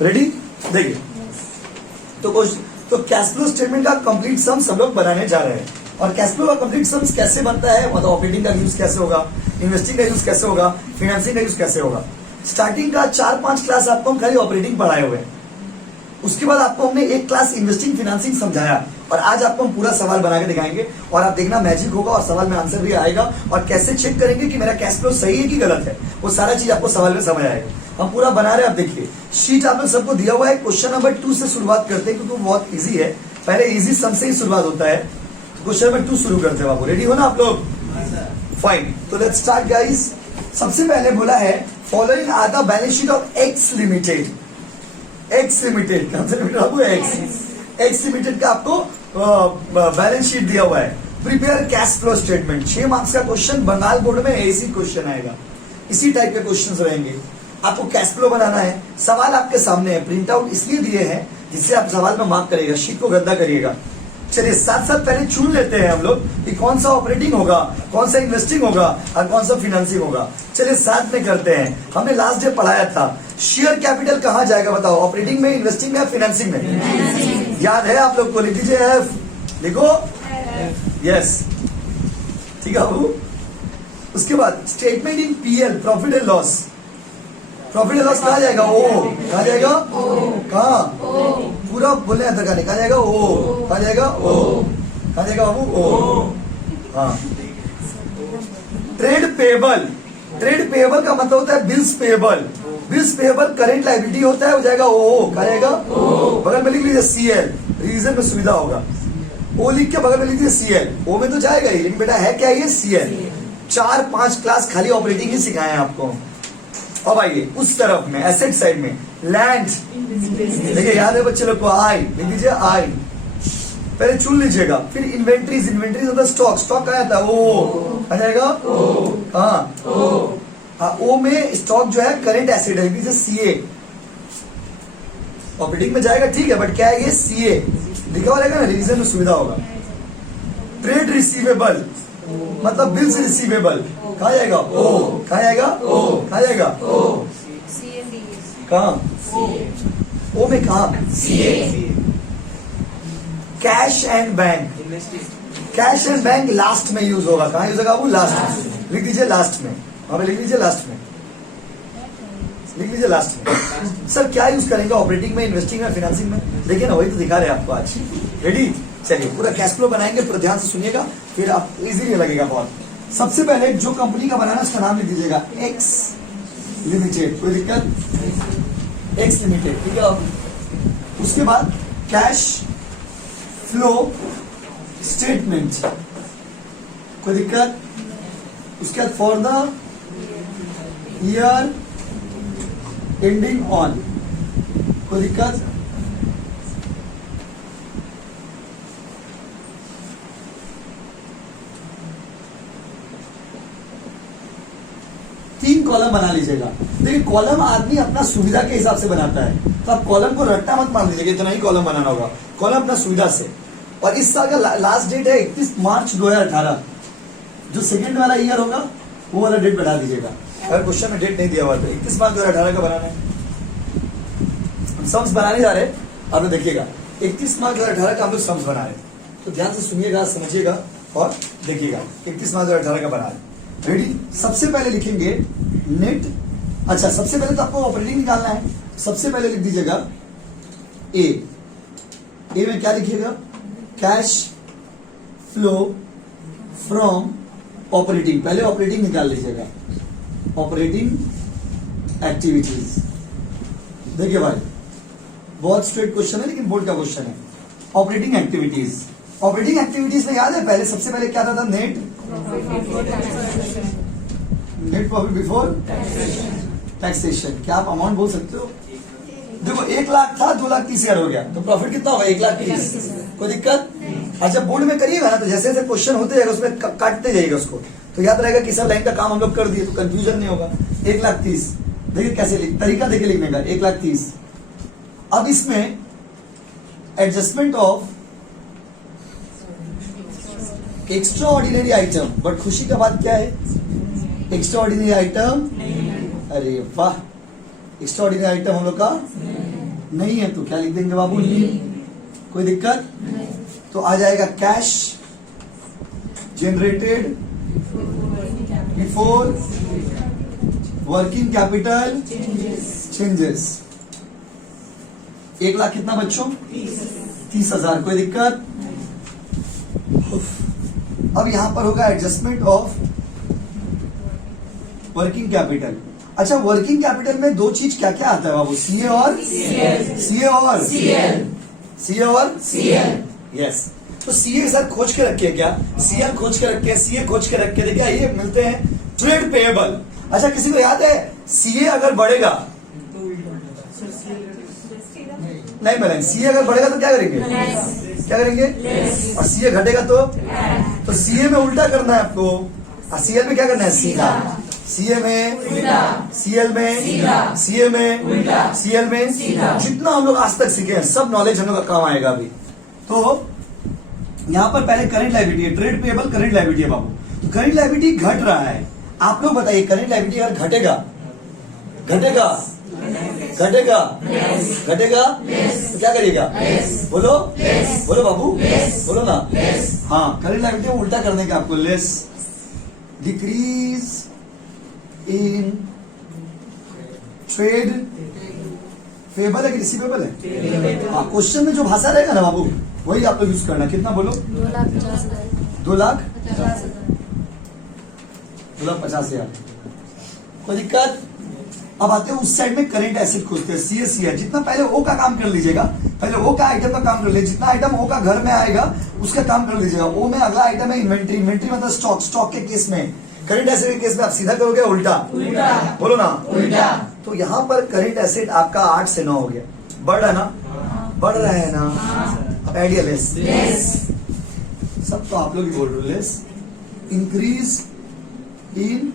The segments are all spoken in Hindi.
रेडी? देखिए तो कैश फ्लो स्टेटमेंट का कंप्लीट सम सब लोग बनाने जा रहे हैं। और कैश फ्लो का कंप्लीट सम कैसे बनता है, मतलब ऑपरेटिंग का यूज कैसे होगा, इन्वेस्टिंग का यूज कैसे होगा, फाइनेंसिंग का यूज कैसे होगा। स्टार्टिंग का 4-5 क्लास आपको हम खाली ऑपरेटिंग पढ़ाए हुए हैं। उसके बाद आपको हमने एक क्लास इन्वेस्टिंग फाइनेंसिंग समझाया, और आज आपको हम पूरा सवाल बना के दिखाएंगे और आप देखना मैजिक होगा और सवाल में आंसर भी आएगा। और कैसे चेक करेंगे कि मेरा कैश फ्लो सही है कि गलत है, वो सारा चीज आपको सवाल में समझ आएगा। हम पूरा बना रहे हैं। आप देखिए शीट आप लोग सबको दिया हुआ है। क्वेश्चन नंबर 2 से शुरुआत करते हैं क्योंकि वो बहुत इजी है। पहले इजी सम से ही शुरुआत होता है। क्वेश्चन नंबर 2 शुरू करते हैं। बाबू रेडी हो ना आप लोग? फाइन, तो लेट्स स्टार्ट गाइस। सबसे पहले बोला है following are the balance sheet of X limited. X limited कौन सा लिमिटेड बाबू? एक्स लिमिटेड का आपको बैलेंस शीट दिया हुआ है। Prepare cash flow statement. 6 marks का क्वेश्चन, बंगाल बोर्ड में ऐसी क्वेश्चन आएगा, इसी टाइप के क्वेश्चंस रहेंगे। आपको कैश फ्लो बनाना है। सवाल आपके सामने है, प्रिंट आउट इसलिए दिए हैं जिससे आप सवाल में मार्क करिएगा, शीट को गंदा करिएगा। चलिए साथ साथ पहले चुन लेते हैं हम लोग कि कौन सा ऑपरेटिंग होगा, कौन सा इन्वेस्टिंग होगा और कौन सा फाइनेंसिंग होगा। चलिए साथ में करते हैं। हमने लास्ट डे पढ़ाया था शेयर कैपिटल कहाँ जाएगा बताओ, ऑपरेटिंग में, इन्वेस्टिंग में, फाइनेंसिंग में? याद है आप लोग को? लिख दीजिए एफ, लिखो यस, ठीक है बाबू। उसके बाद statement in PL, profit and loss. Profit and loss कहाँ जाएगा? ओ कहाँ जाएगा? कहाँ? पूरा बोलने अंदर का कहाँ जाएगा? ओ कहाँ जाएगा? ओ कहाँ जाएगा बाबू? ओ हाँ। ट्रेड पेबल, ट्रेड पेबल का मतलब होता है bills payable. Bills payable current liability होता है, हो जाएगा ओ, कहाँ जाएगा? बगल में लिख लीजिए सीएल, रिवीजन में सुविधा होगा। ओ लिख के बगल में लिख दीजिए सीएल, ओ में तो जाएगा ही, लेकिन बेटा है क्या ये? सीएल। 4-5 क्लास खाली ऑपरेटिंग ही सिखाए हैं आपको। अब आइए उस तरफ में, एसेट साइड में, लैंड। देखिए याद है बच्चे लोग को? आई लिख दीजिए, आई पहले चुन लीजिएगा। फिर इन्वेंट्रीज, इन्वेंट्रीज होता है स्टॉक। स्टॉक कहाँ आता है? ओ आ जाएगा? हाँ, ओ में स्टॉक जो है करेंट एसेट है, जैसे सीए। ऑपरेटिंग में जाएगा ठीक है, बट क्या है ये? सीए लिखा हुआ रहेगा ना, रिवीजन में सुविधा होगा। ट्रेड रिसीवेबल मतलब बिल्स रिसीवेबल, कहाँ जाएगा? ओ कहाँ जाएगा? ओ कहाँ जाएगा? ओ कहाँ? ओ में कहाँ? CA. Cash and bank, cash and bank last में यूज होगा। कहाँ यूज होगा वो? लास्ट में। लिख दीजिए लास्ट में, वहां पे लिख लीजिए लास्ट में, लिख लीजिए लास्ट में। सर क्या यूज करेंगे ऑपरेटिंग में, इन्वेस्टिंग में, फाइनेंसिंग में? देखिए ना, वही तो दिखा रहे हैं आपको आज। रेडी? चलिए पूरा कैश फ्लो बनाएंगे, पूरा ध्यान से सुनिएगा, फिर आप इजीली लगेगा बहुत। सबसे पहले जो कंपनी का बनाना उसका नाम लिख दीजिएगा, एक्स लिमिटेड। कोई दिक्कत? एक्स लिमिटेड, ठीक है। उसके बाद कैश फ्लो स्टेटमेंट, कोई दिक्कत? उसके बाद for the year ending on, कोई दिक्कत? कॉलम बना लीजिएगा। देखिए कॉलम आदमी अपना सुविधा के हिसाब से बनाता है, तो आप कॉलम को रट्टा मत मान लीजिएगा इतना ही कॉलम बनाना होगा। कॉलम अपना सुविधा से। और इस साल का लास्ट डेट है 31 मार्च 2018। जो सेकंड वाला ईयर होगा वो वाला डेट बढ़ा दीजिएगा। अगर क्वेश्चन में डेट नहीं दिया हुआ तो 31 मार्च 2018 का बनाना है। सम्स बनाने जा रहे हैं, आप लोग देखिएगा 31 मार्च 2018 का हम लोग सम्स बना रहे हैं, तो ध्यान से सुनिएगा, समझिएगा और देखिएगा। 31 मार्च 2018 का बना रहे। रेडी? सबसे पहले लिखेंगे नेट। अच्छा सबसे पहले तो आपको ऑपरेटिंग निकालना है। सबसे पहले लिख दीजिएगा ए। ए में क्या लिखिएगा? Cash flow from operating. पहले ऑपरेटिंग निकाल लीजिएगा, ऑपरेटिंग एक्टिविटीज। देखिए भाई बहुत स्ट्रेट क्वेश्चन है, लेकिन बोर्ड का क्वेश्चन है। ऑपरेटिंग एक्टिविटीज, ऑपरेटिंग एक्टिविटीज में याद है पहले सबसे पहले क्या था? Net profit before taxation. क्या आप अमाउंट बोल सकते हो? देखो 1 लाख था, 2,30,000 हो गया, तो प्रॉफिट कितना होगा? 1,30,000। कोई दिक्कत? अच्छा बोर्ड में करिएगा ना, तो जैसे जैसे क्वेश्चन होते जाएगा उसमें काटते जाइएगा उसको, तो याद रहेगा कि सब लाइन का काम हम लोग कर दिए, तो कंफ्यूजन नहीं होगा। 1,30,000 देखिए कैसे तरीका देखिए लिखने का, 1,30,000। अब इसमें adjustment of extra ordinary item, but खुशी का बात क्या है? एक्स्ट्रा ऑर्डिनरी आइटम, अरे वाह, एक्स्ट्रा ऑर्डिनरी आइटम हम लोग का नहीं है तो क्या लिख देंगे बाबू? कोई दिक्कत? तो आ जाएगा cash generated before working capital changes. 1 lakh कितना बच्चों? 30,000। कोई दिक्कत? अब यहां पर होगा एडजस्टमेंट ऑफ वर्किंग कैपिटल। अच्छा, वर्किंग कैपिटल में दो चीज क्या क्या आता है बाबू? सीए और सीएल। यस, तो सीए के साथ खोज के रखिए क्या? सीएल खोज के रखे, सीए खोज के रखे। देखिए ये मिलते हैं ट्रेड पेएबल। अच्छा, किसी को याद है सीए अगर बढ़ेगा नहीं मिलेंगे? सीए अगर बढ़ेगा तो क्या करेंगे? क्या करेंगे? और सीए घटेगा तो सीए में उल्टा करना है आपको, और सीएल में क्या करना है? सीधा। सीए में सीएल में सीए में सीएल में जितना हम लोग आज तक सीखे हैं सब नॉलेज हम लोग का काम आएगा अभी। तो यहां पर पहले करंट लायबिलिटी है, ट्रेड पेएबल करंट लायबिलिटी है बाबू। तो करंट लायबिलिटी घट रहा है, आप लोग बताइए करंट लायबिलिटी अगर घटेगा तो क्या करिएगा? बोलो बाबू, बोलो ना। हाँ, करंट लायबिलिटी में उल्टा करने का आपको, less decrease in trade payable है कि रिसीवेबल है? हाँ, क्वेश्चन में जो भाषा रहेगा ना बाबू वही आप लोग यूज करना। कितना बोलो? 2,50,000। कोई दिक्कत? अब आते हैं उस साइड में करंट एसेट खोजते हैं, सीएसीआर। जितना पहले ओ का काम कर लीजिएगा, पहले ओ का आइटम का काम कर लीजिए। जितना आइटम ओ का घर में आएगा उसका काम कर लीजिएगा। ओ में अगला आइटम है इन्वेंट्री। इन्वेंट्री मतलब स्टॉक। स्टॉक के केस में, करंट एसेट के केस में आप सीधा करोगे उल्टा? बोलो ना, उल्टा। तो यहाँ पर करंट एसेट आपका 8 से 9 हो गया। बढ़ रहा है ना? बढ़ रहा है ना? अब आइडिया लेस। सब तो आप लोग ही बोल रहे हो, लेस इंक्रीज इन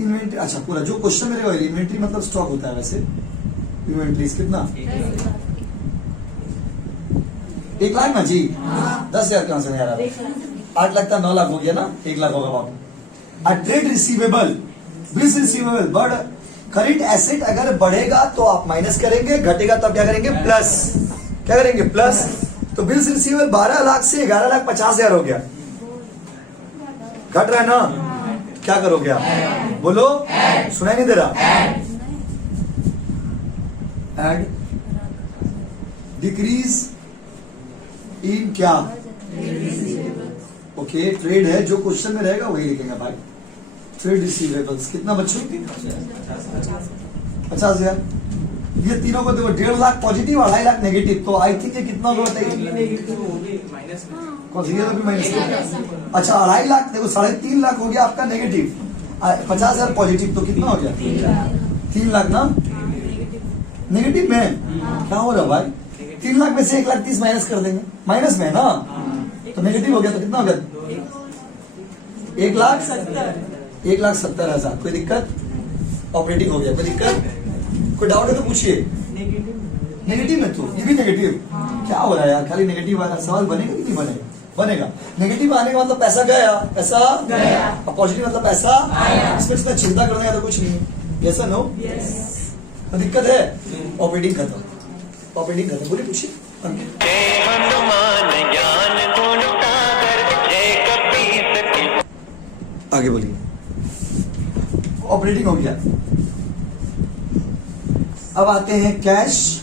इन्वेंट्री। अच्छा, पूरा जो क्वेश्चन में रहेगा इन्वेंट्री मतलब स्टॉक होता है। वैसे इन्वेंट्रीज कितना? 1 लाख ना जी? 10,000 कहां से आ रहा है? 8 लाख था, 9 लाख हो गया ना? 1 लाख होगा बाबू। ट्रेड रिसीवेबल, बिल्स रिसीवेबल बढ़। करंट एसेट अगर बढ़ेगा तो आप माइनस करेंगे, घटेगा तो आप क्या करेंगे? प्लस। क्या करेंगे? प्लस। तो बिल्स रिसीवेबल 12 लाख से 11,50,000 हो गया। घट रहा है ना? क्या करोगे आप? बोलो, सुनाई नहीं दे रहा? एड डिक्रीज इन क्या? ओके, ट्रेड है, जो क्वेश्चन में रहेगा वही लिखेंगे भाई। ट्रेड रिसीवेबल्स कितना बच्चों? 50,000। ये तीनों को देखो, 1.5 लाख पॉजिटिव, 2.5 लाख नेगेटिव। तो आई थिंक ये कितना होगा बताइए? कौन सी? ये तो भी माइनस। अच्छा, 2.5 लाख देखो, 3.5 लाख हो गया आपका नेगेटिव, 50,000 पॉजिटिव। तो कितना हो गया? 3 लाख ना नेगेटिव में। क्या हो रहा भाई? 3 लाख में से 1,30,000 माइनस कर देंगे, माइनस में ना, तो नेगेटिव हो गया। तो कितना हो गया? 1,70,000। कोई दिक्कत? ऑपरेटिंग हो गया। कोई दिक्कत? कोई डाउट है तो पूछिए। नेगेटिव में तो ये भी नेगेटिव। क्या हो रहा है यार? खाली नेगेटिव वाला सवाल बनेगा कि नहीं बनेगा? बनेगा। नेगेटिव आने का मतलब पैसा गया, पैसा गया। और पॉजिटिव मतलब पैसा आया। इसमें इतना चिंता करने का तो कुछ नहीं। ऐसा नो? तो दिक्कत है? ऑपरेटिंग खत्म, ऑपरेटिंग खत्म। बोलिए, पूछिए। आगे बोलिए। ऑपरेटिंग हो गया। अब आते हैं cash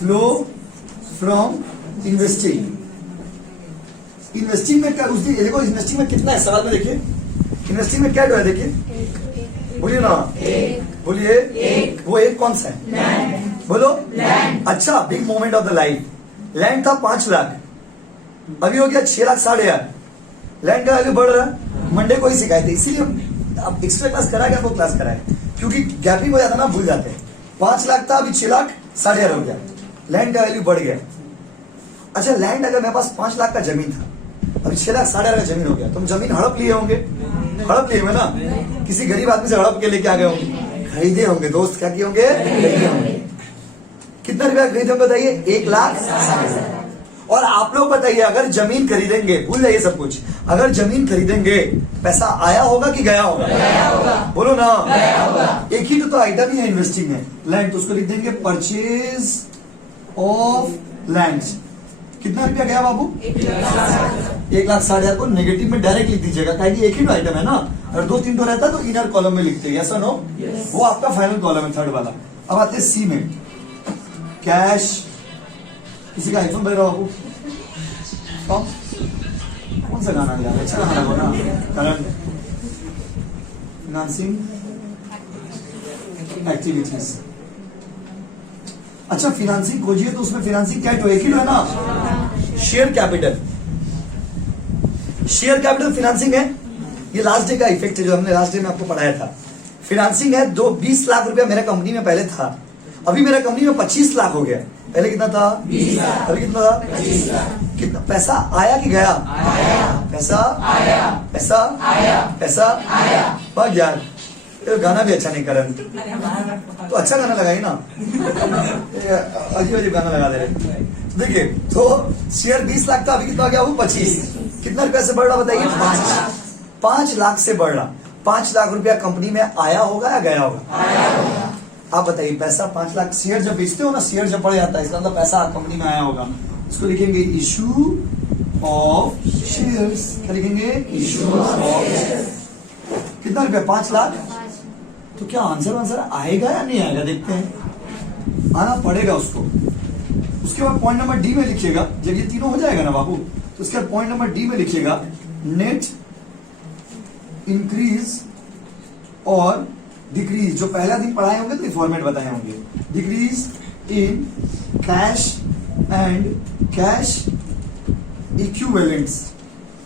flow from investing. Investing में क्या उस दिन देखो, इन्वेस्टिंग में कितना है सवाल में देखिए। इन्वेस्टिंग में क्या जो है देखिए, बोलिए ना, बोलिए। वो एक कौन सा है? बोलो। अच्छा, big moment of the life. Land था 5 लाख, अभी हो गया 6,60,000। लैंड का वैल्यू बढ़ रहा है। मंडे को ही सिखाए थे, इसीलिए अब एक्स्ट्रा क्लास कराया गया, वो क्लास कराए, क्योंकि गैपिंग हो जाता ना, भूल जाते हैं। 5 लाख था, अभी 6,60,000 हो गया। लैंड का वैल्यू बढ़ गया। अच्छा, लैंड अगर मेरे पास 5 लाख का जमीन था, अभी 6,60,000 का जमीन हो गया, तुम जमीन हड़प लिए होंगे? हड़प लिए हुए ना? किसी गरीब आदमी से हड़प के लेके आ गए होंगे, खरीदे होंगे। दोस्त क्या किए होंगे? खरीदे होंगे। कितना रुपया खरीदे होंगे बताइए? 1,60,000। और आप लोग बताइए, अगर जमीन खरीदेंगे, भूल जाइए सब कुछ, अगर जमीन खरीदेंगे पैसा आया होगा कि गया होगा? गया होगा। बोलो ना। गया होगा। एक ही तो आइटम ही है इन्वेस्टिंग में, लैंड, तो उसको लिख देंगे परचेज ऑफ लैंड। कितना रुपया गया बाबू? 1,60,000 को नेगेटिव में डायरेक्ट लिख दीजिएगा, क्या कि एक ही आइटम है ना। अगर 2-3 तो रहता तो इनर कॉलम में लिखते, यस और नो? वो आपका फाइनल कॉलम है, थर्ड वाला। अब आते हैं सी में, कैश। किसी का आईफोन बज रहा बाबू? कौन सा गाना लिया? अच्छा गाना लगो ना, करंट फिनांसिंग एक्टिविटीज। अच्छा, फिनांसिंग खोजिए तो उसमें फिनांसिंग क्या है? एक ही है ना, share capital. Share capital financing है। ये लास्ट डे का इफेक्ट है जो हमने लास्ट डे में आपको पढ़ाया था। फिनांसिंग है, 20 लाख रुपया मेरा कंपनी में पहले था, अभी मेरा कंपनी में 25 लाख हो गया। पहले कितना था? 20 लाख। अभी कितना था? 25 लाख। कितना पैसा आया कि गया? आया। पैसा आया। पैसा आया। पैसा आया। भाग यार, ये गाना भी अच्छा नहीं करन, तो अच्छा गाना लगाइए ना। अजीब अजीब गाना लगा दे रहे। देखिए, तो शेयर 20 लाख था, अभी कितना गया? वो 25। कितना रुपया से बढ़ रहा बताइए? 5 लाख से बढ़ रहा। 5 लाख रुपया कंपनी में आया होगा या गया होगा? आया होगा। आप बताइए, पैसा 5 लाख, शेयर जब बेचते हो ना, शेयर जब बढ़ जाता है, इसका मतलब पैसा कंपनी में आया होगा। इसको लिखेंगे इशू ऑफ शेयर्स। क्या लिखेंगे? Issue of shares. कितना रुपया? 5 लाख। तो क्या आंसर आएगा या नहीं आएगा? देखते हैं, आना पड़ेगा उसको। उसके बाद पॉइंट नंबर डी में लिखिएगा, जब ये तीनों हो जाएगा ना बाबू, तो उसके बाद पॉइंट नंबर डी में लिखिएगा नेट इंक्रीज और डिक्रीज। जो पहला दिन पढ़ाए होंगे तो फॉर्मेट बताए होंगे, decrease in cash and cash equivalents.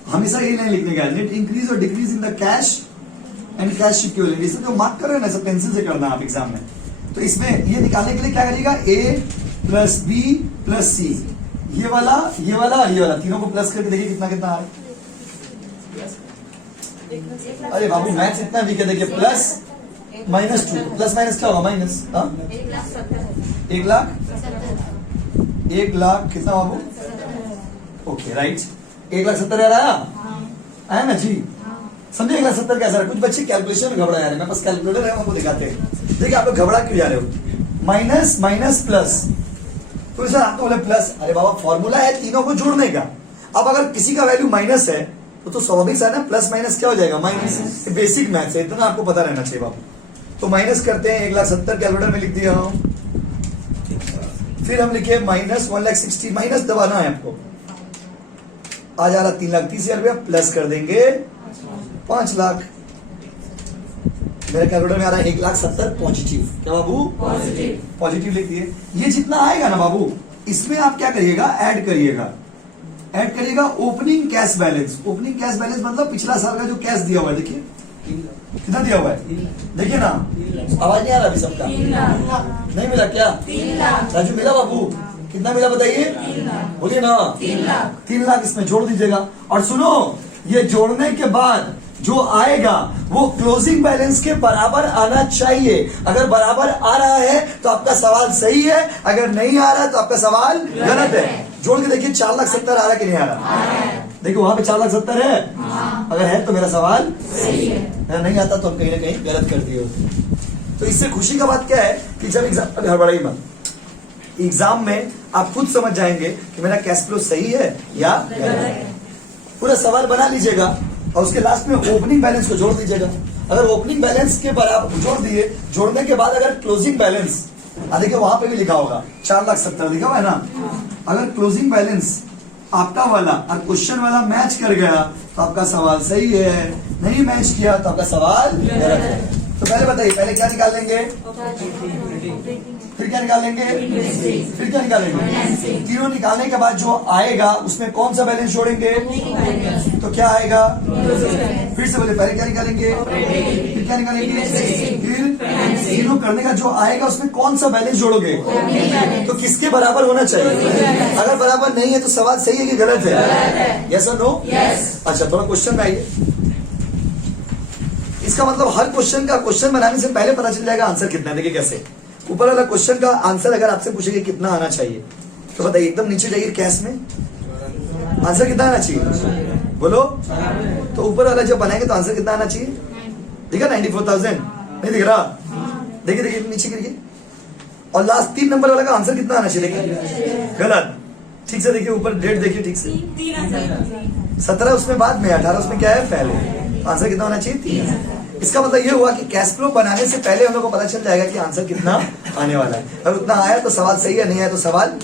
हमेशा ये नहीं लिखने का, नेट इंक्रीज और decrease in the cash and cash equivalent. इसमें जो मार्क कर रहे हैं ना, सब पेंसिल से करना आप एग्जाम में। तो इसमें ये निकालने के लिए क्या करिएगा? ए प्लस बी प्लस सी, ये वाला ये वाला और ये वाला, तीनों को प्लस करके देखिए कितना कितना है। अरे बाबू मैथ्स इतना वीक है, देखिए प्लस -2, प्लस माइनस क्या होगा? माइनस। 1,00,000 कितना बाबू? ओके राइट, 1,70,000 आया ना जी? समझे 1,70,000 कैसा है? कुछ बच्चे कैलकुलेशन में घबरा जा रहे हैं, मेरे पास कैलकुलेटर है, आपको दिखाते हैं। देखिए आप लोग घबरा क्यों जा रहे हो? माइनस माइनस प्लस, तो सर आप तो बोले प्लस। अरे बाबा, फॉर्मूला है तीनों को जोड़ने का। अब अगर किसी का वैल्यू माइनस है तो स्वाभाविक सा है ना, प्लस माइनस क्या हो जाएगा? माइनस। बेसिक मैथ्स है, इतना आपको पता रहना चाहिए बाबू। तो माइनस करते हैं, 1,70,000 कैलकुलेटर में लिख दिया हूं। फिर हम लिखे माइनस 1,60,000, माइनस दबाना है आपको। आ जा रहा 3,30,000 रुपया, प्लस कर देंगे 5 लाख। मेरे कैलकुलेटर में आ रहा है 1,70,000 पॉजिटिव। क्या बाबू? पॉजिटिव। पॉजिटिव लिखिए। ये जितना आएगा ना बाबू, इसमें आप क्या करिएगा? ऐड करिएगा। ऐड करिएगा opening cash balance. Opening cash balance मतलब पिछला साल का जो कैश दिया हुआ है। देखिए कितना दिया हुआ है, देखिए ना। आवाज नहीं आ रहा अभी सबका? 3 लाख। नहीं मिला क्या? 3 लाख। राजू मिला बाबू? कितना मिला बताइए? 3 लाख। बोलिए ना। 3 लाख। 3 लाख इसमें जोड़ दीजिएगा। और सुनो, ये जोड़ने के बाद जो आएगा वो क्लोजिंग बैलेंस के बराबर आना चाहिए। अगर बराबर आ रहा है तो आपका सवाल सही है, अगर नहीं आ रहा है तो आपका सवाल गलत है। जोड़ के देखिए 4,70,000 आ रहा कि नहीं आ रहा? देखो वहां पे 4,70,000 है। अगर है तो मेरा सवाल सही है। अगर नहीं आता तो हम कहीं ना कहीं गलत कर दिए होते। तो इससे खुशी का बात क्या है कि जब एग्जाम, हड़बड़ाई मत, एग्जाम में आप खुद समझ जाएंगे कि मेरा कैश फ्लो सही है या गलत है। पूरा सवाल बना लीजिएगा और उसके लास्ट में ओपनिंग बैलेंस को जोड़ दीजिएगा। अगर ओपनिंग बैलेंस के बराबर जोड़ दिए, जोड़ने के बाद अगर क्लोजिंग बैलेंस, देखिए वहां पे भी लिखा होगा 4,70,000 लिखा हुआ है ना। अगर क्लोजिंग बैलेंस आपका वाला और क्वेश्चन वाला मैच कर गया तो आपका सवाल सही है, नहीं मैच किया तो आपका सवाल गलत है। तो पहले बताइए, पहले क्या निकाल लेंगे? फिर क्या निकालेंगे? फिर क्या निकालेंगे? तीनों निकालने के बाद जो आएगा उसमें कौन सा बैलेंस जोड़ेंगे? तो क्या आएगा? फिर से बोले, पहले क्या निकालेंगे? फिर क्या निकालेंगे? फिर तीनों करने का जो आएगा उसमें कौन सा बैलेंस जोड़ोगे? तो किसके बराबर होना चाहिए? अगर बराबर नहीं है तो सवाल सही है कि गलत है? यस और नो? अच्छा, थोड़ा क्वेश्चन में आइए। इसका मतलब हर क्वेश्चन का क्वेश्चन बनाने से पहले पता चल जाएगा आंसर कितना है। देखिए कैसे, ऊपर वाला क्वेश्चन का आंसर अगर आपसे पूछेंगे कितना आना चाहिए, तो तो बताइए एकदम नीचे जाइए कैश में, आंसर कितना आना चाहिए बोलो। तो ऊपर वाला जब बनाएंगे तो आंसर कितना आना चाहिए, देखा 94,000 नहीं दिख रहा, देखिए देखिए नीचे गिरिए। और लास्ट 3 नंबर वाला का आंसर कितना आना चाहिए, देखिए गलत, ठीक से देखिए ऊपर डेट देखिए ठीक से, 17 उसमें बाद में, 18 उसमें क्या है पहले, आंसर कितना होना चाहिए 3। इसका मतलब ये हुआ कि कैश फ्लो बनाने से पहले हम लोग को पता चल जाएगा कि आंसर कितना आने वाला है। अगर उतना आया तो सवाल सही है, नहीं आया तो सवाल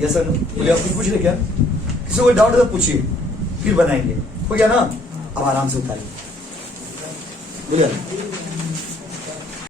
यस सर नो। बोलिए आप कुछ पूछ रहे क्या, किसी को डाउट है तो पूछिए फिर बनाएंगे, हो गया ना। अब आराम से उतारिए, बोलिए